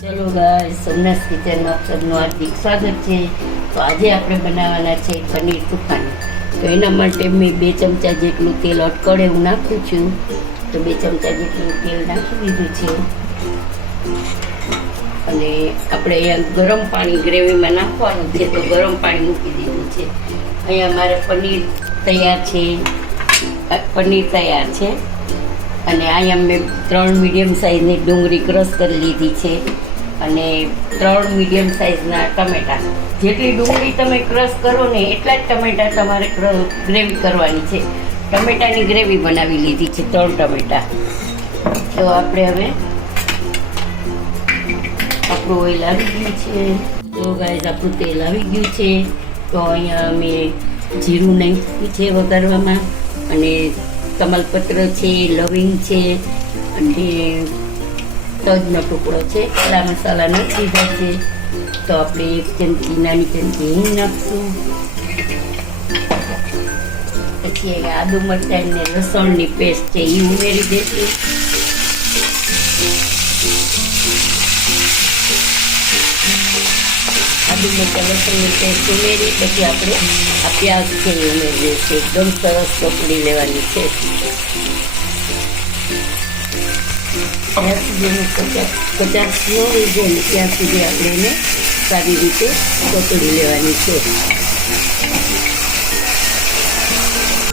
ચલો ગાઈસ, સોમનાથ કિચનમાં આપ સૌનું હાર્દિક સ્વાગત છે. તો આજે આપણે બનાવવાના છે પનીર સુખાની. તો એના માટે મેં 2 ચમચા જેટલું તેલ અટકળે એવું નાખું છું. તો 2 ચમચા જેટલું તેલ નાખી દીધું છે અને આપણે અહીંયા ગરમ પાણી ગ્રેવીમાં નાખવાનું છે. તો ગરમ પાણી મૂકી દીધું છે. અહીંયા મારે પનીર તૈયાર છે અને અહીંયા મેં 3 મીડિયમ સાઇઝની ડુંગળી ક્રશ કરી લીધી છે અને 3 મીડિયમ સાઇઝના ટમેટા. જેટલી ડુંગળી તમે ક્રશ કરો ને એટલા જ ટમેટા તમારે ગ્રેવી કરવાની છે. ટમેટાની ગ્રેવી બનાવી લીધી છે 3 ટમેટા. તો આપણે હવે આપણું ઓઇલ આવી ગયું છે. તો ગાઈસ, આપણું તેલ આવી ગયું છે. તો અહીંયા મેં જીરું નાખ્યું છે વઘારવામાં અને કમલપત્ર છે, લવિંગ છે અને તજનો ટુકડો છે. એટલા મસાલા નાખી દીધા છે. તો આપણે 1 ચમચી નાની ચમચી હિંગ નાખશું. પછી આદુ મરચાં ને લસણની પેસ્ટ છે એ ઉમેરી દઈશું. આદુ મરચાં લસણની પેસ્ટ ઉમેરી પછી આપણે આ પ્યાજ છે એ ઉમેરી દઈશું. એકદમ સરસ ચોપડી લેવાની છે. ત્યાં સુધીનું કચાશ ન હોય જાય ને ત્યાં સુધી આપણે એને સારી રીતે ચોપડી લેવાની છે.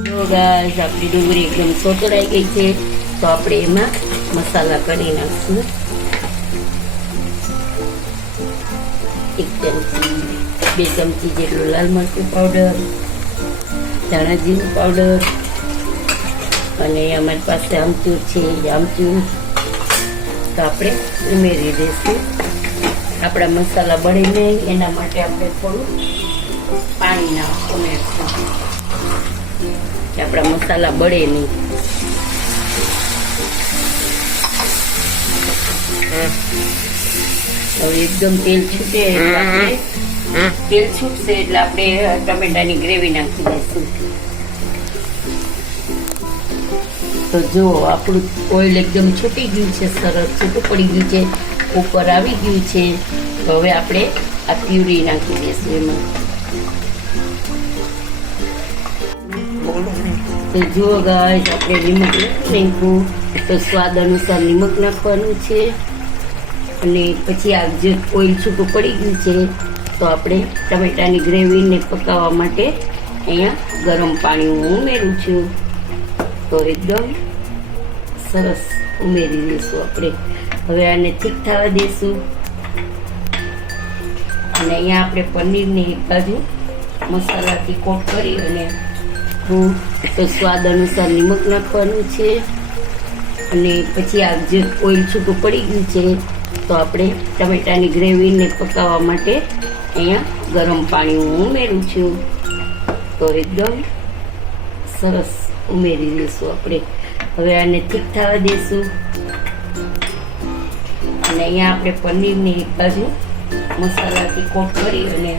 જો ગાઈસ, આપણી ડુંગળી એકદમ સોતળાઈ ગઈ છે. તો આપણે એમાં મસાલા કરી નાખશું. 1 ચમચી 2 ચમચી જેટલું લાલ મરચું પાવડર, ધાણા જીરું પાવડર અને અમારી પાસે આમચૂર છે આમચૂર. તો આપણે ઉમેરી દઈશું. આપણા મસાલા બળે નહીં એના માટે આપણે થોડું પાણી ઉમેરશું કે આપણા મસાલા બળે નહીં. હવે એકદમ તેલ છૂટે તેલ છૂટશે એટલે આપણે ટમેટાની ગ્રેવી નાખી દઈશું. તો જો આપણું ઓઇલ એકદમ છૂટી ગયું છે, સરસ છૂટું પડી ગયું છે, ઉપર આવી ગયું છે. તો હવે આપણે આ પ્યુરી નાખી દઈશું એમાં. તો જુઓ ગાઈસ, આપણે નિમક નાખ્યું. તો સ્વાદ અનુસાર નિમક નાખવાનું છે અને પછી આ જે ઓઇલ છૂટું પડી ગયું છે તો આપણે ટમેટાની ગ્રેવીને પકાવવા માટે અહીંયા ગરમ પાણી હું ઉમેરું છું. તો એકદમ સરસ ઉમેરી દઈશું આપણે. હવે આને ઠીક થવા દઈશું અને અહીંયા આપણે પનીરને એક બાજુ મસાલાથી કોટ કરી અને તો સ્વાદ અનુસાર નિમક નાખવાનું છે અને પછી આ જે ઓઇલ છૂટું પડી ગયું છે તો આપણે ટમેટાની ગ્રેવીને પકાવવા માટે અહીંયા ગરમ પાણી હું ઉમેરું છું. તો એકદમ સરસ ઉમેરી દઈશું આપણે. હવે આને ઠીક થવા દઈશું અને અહીંયા આપણે પનીરને એક બાજુ મસાલાથી કોટ કરી અને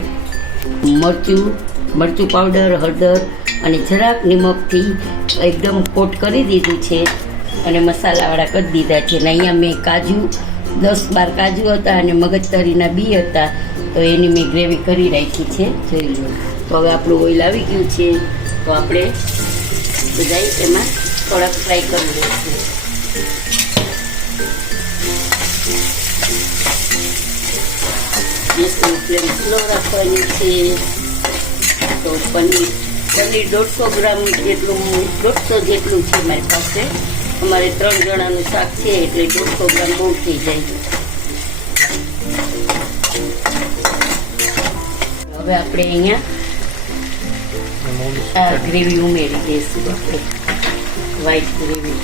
મરચું પાવડર, હળદર અને જરાક નિમકથી એકદમ કોટ કરી દીધું છે અને મસાલાવાળા કરી દીધા છે. અને અહીંયા મેં કાજુ 10-12 કાજુ હતા અને મગજતરીના બી હતા. તો એની મેં ગ્રેવી કરી રાખી છે, જોઈ લો. તો હવે આપણું ઓઇલ આવી ગયું છે. તો આપણે બધાય એમાં થોડાક ફ્રાય કરી દઈશું. ગેસની ફ્લેમ સ્લો રાખવાની છે. તો પનીર 150 ગ્રામ જેટલું 150 જેટલું છે મારી પાસે. અમારે 3 જણાનું શાક છે એટલે 150 ગ્રામ બહુ થઈ જાય. હવે આપણે અહીંયા આ ગ્રેવી ઉમેરી દઈશું. આપણે વ્હાઈટ ગ્રેવી.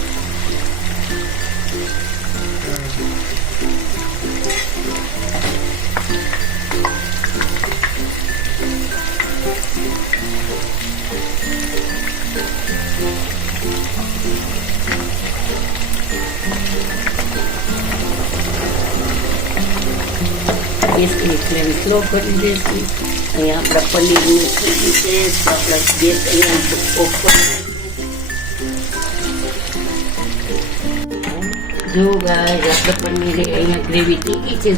ગેસની ફ્લેમ સ્લો કરી દઈશું. અહીંયા આપણા પનીરનું થઈ ગયું છે તો આપણા ગેસ અહીંયા ઓફ કરી દઈશું. જો ગાઈસ આપણે પનીર અહીંયા ગ્રેવી થઈ ગઈ છે,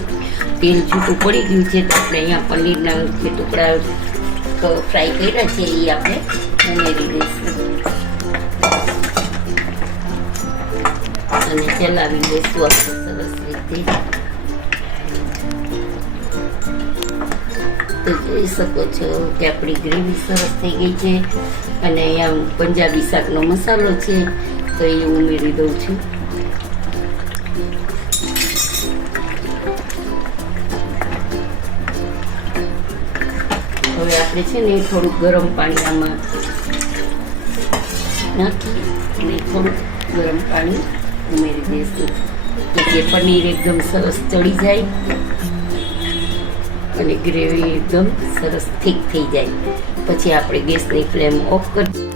તેલ છૂટું પડી ગયું છે, તો આપણે અહીંયા પનીરના જે ટુકડા ફ્રાય કર્યા છે એ આપણે ઉમેરી દઈશું અને ચલાવી લઈશું આપણે સરસ રીતે. તો જોઈ શકો છો કે આપણી ગ્રેવી સરસ થઈ ગઈ છે. અને અહીંયા પંજાબી શાકનો મસાલો છે તો એ ઉમેરી દઉં છું. હવે આપણે છે ને થોડુંક ગરમ પાણી આમાં નાખી અને થોડુંક ગરમ પાણી ઉમેરી દઈશું કે જે પનીર એકદમ સરસ ચડી જાય અને ગ્રેવી એકદમ સરસ થીક થઈ જાય. પછી આપણે ગેસની ફ્લેમ ઓફ કરી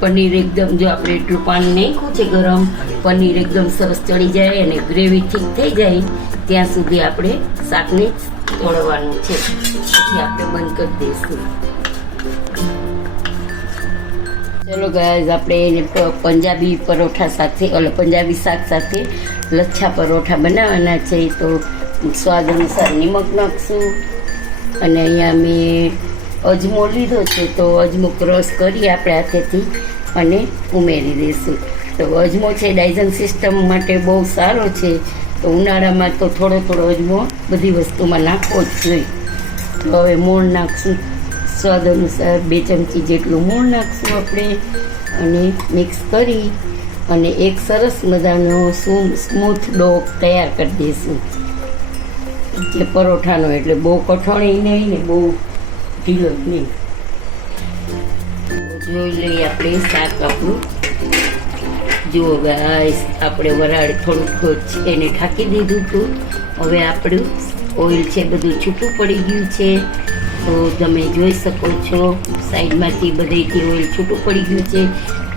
પનીર એકદમ, જો આપણે એટલું પાણી નાખ્યું છે ગરમ, પનીર એકદમ સરસ ચડી જાય અને ગ્રેવી થીક થઈ જાય ત્યાં સુધી આપણે શાકને તળવાનું છે. પછી આપણે બંધ કરી દઈશું. ચલો ગાઈઝ, આપણે પંજાબી પરોઠા સાથે પંજાબી શાક સાથે લચ્છા પરોઠા બનાવવાના છે. તો સ્વાદ અનુસાર નિમક નાખશું અને અહીંયા મેં અજમો લીધો છે તો અજમો ક્રશ કરી આપણે હાથેથી અને ઉમેરી દઈશું. તો અજમો છે ડાયજેશન સિસ્ટમ માટે બહુ સારો છે. તો ઉનાળામાં તો થોડો થોડો અજમો બધી વસ્તુમાં નાખવો જ જોઈએ. તો હવે મોણ નાખશું, સ્વાદ અનુસાર 2 ચમચી જેટલું મોણ નાખશું આપણે અને મિક્સ કરી અને એક સરસ મજાનો સ્મૂથ ડો તૈયાર કરી દઈશું જે પરોઠાનો, એટલે બહુ કઠણ નહીં ને બહુ ઢીલો નહીં. જોઈ લઈએ આપણે શાક આપણું. જુઓ ગાઈસ, આપણે વરાળ થોડુંક એને ઢાંકી દીધું હતું. હવે આપણું ઓઇલ છે બધું છૂટું પડી ગયું છે. તો તમે જોઈ શકો છો સાઈડમાંથી બધેથી ઓઇલ છૂટું પડી ગયું છે.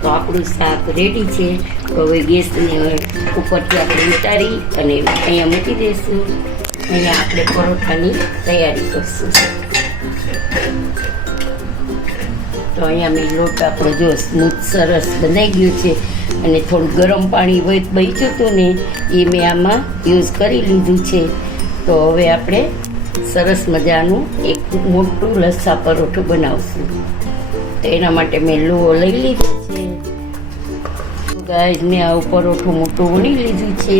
તો આપણું શાક રેડી છે. તો હવે ગેસને ઉપરથી આપણે ઉતારી અને અહીંયા મૂકી દઈશું. અહીંયા આપણે પરોઠાની તૈયારી કરશું. તો અહીંયા મેં લોટ આપણો જો સ્મૂથ સરસ બનાવી ગયું છે અને થોડું ગરમ પાણી બચ્યું હતું ને એ મેં આમાં યુઝ કરી લીધું છે. તો હવે આપણે સરસ મજાનું એક મોટું લચ્છા પરોઠું બનાવશું. તો એના માટે મેં લોહો લઈ લીધો છે. ગાઈઝ, મેં આવું પરોઠું મોટું વણી લીધું છે.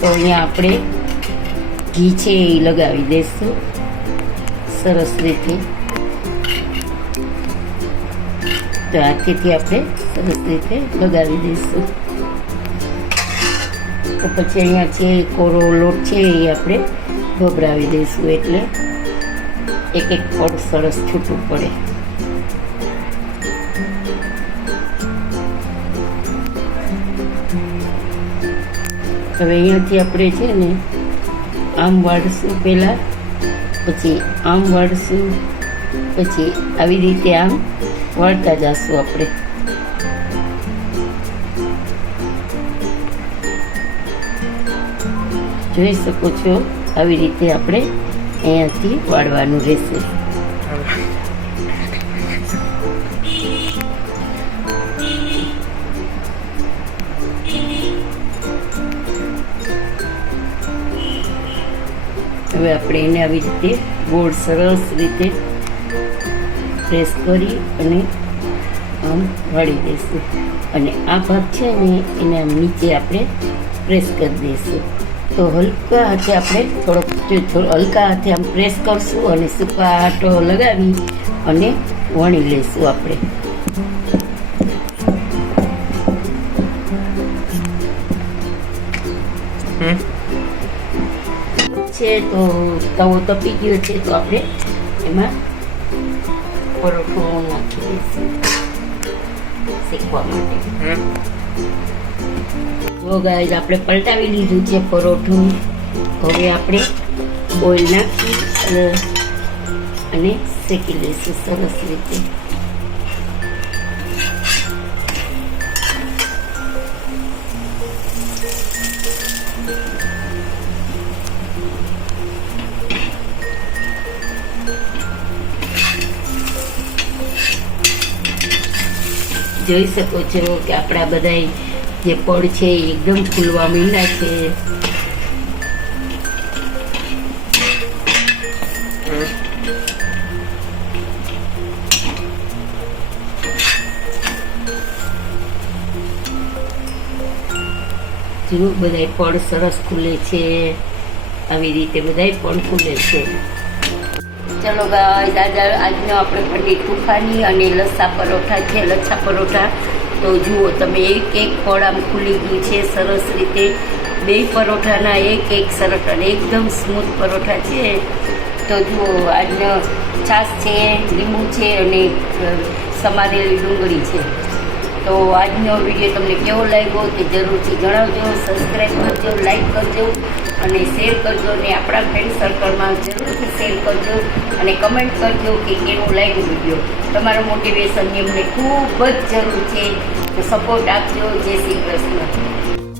તો અહીંયા આપણે ઘી છે એ લગાવી દઈશું સરસ રીતે. તો હાથેથી આપણે સરસ રીતે લગાવી દઈશું. તો પછી અહીંયા છે કોરો લોટ છે એ આપણે ભભરાવી દઈશું એટલે એક એક પડ સરસ છૂટું પડે. હવે અહીંયાથી આપણે છે ને આમ વાળશું પહેલાં, પછી આમ વાળશું, પછી આવી રીતે આમ વાળતા જશું આપણે. જોઈ શકો છો આવી રીતે આપણે અહીંયાથી વાળવાનું રહેશે. હવે આપણે એને આવી રીતે ગોળ સરસ રીતે પ્રેસ કરી અને આમ વાળી દઈશું. અને આ ભાગ છે ને એને આમ નીચે આપણે પ્રેસ કરી દઈશું. તો હલકા હાથે આપણે થોડોક હલકા હાથે આમ પ્રેસ કરશું અને સૂકા આટો લગાવી અને વણી લઈશું આપણે. છે તો તવો તપી ગયો છે તો આપણે એમાં પરોઠું નાખી દઈશું શેકવા માટે. જો ગાઈઝ, આપણે પલટાવી લીધું છે પરોઠું. હવે આપણે ઓઇલ નાખી અને શેકી લઈશું સરસ રીતે. જોઈ શકો છો કે આપણા બધા જે પડ છે એ એકદમ ફૂલવા માંડ્યા છે. જો બધાય પડ સરસ ખુલે છે. આવી રીતે બધાય પડ ખુલે છે. ચલો ગાઈસ, આજનો આપણે પનીર તુફાની અને લચ્છા પરોઠા છે. લચ્છા પરોઠા તો જુઓ તમે, એક એક પડ આમ ખુલી ગયું છે સરસ રીતે. બે પરોઠાના એક સરસ અને એકદમ સ્મૂથ પરોઠા છે. તો જુઓ, આજનો છાશ છે, લીંબુ છે અને સમારેલી ડુંગળી છે. તો આજનો વિડીયો તમને કેવો લાગ્યો તે જરૂરથી જણાવજો. સબસ્ક્રાઈબ કરજો, લાઈક કરજો અને શેર કરજો. અને આપણા ફ્રેન્ડ સર્કલમાં જરૂરથી શેર કરજો અને કમેન્ટ કરજો કે કેવું લાગ્યું વિડીયો. તમારું મોટિવેશનની અમને ખૂબ જ જરૂર છે. તો સપોર્ટ આપજો. જય શ્રી કૃષ્ણ.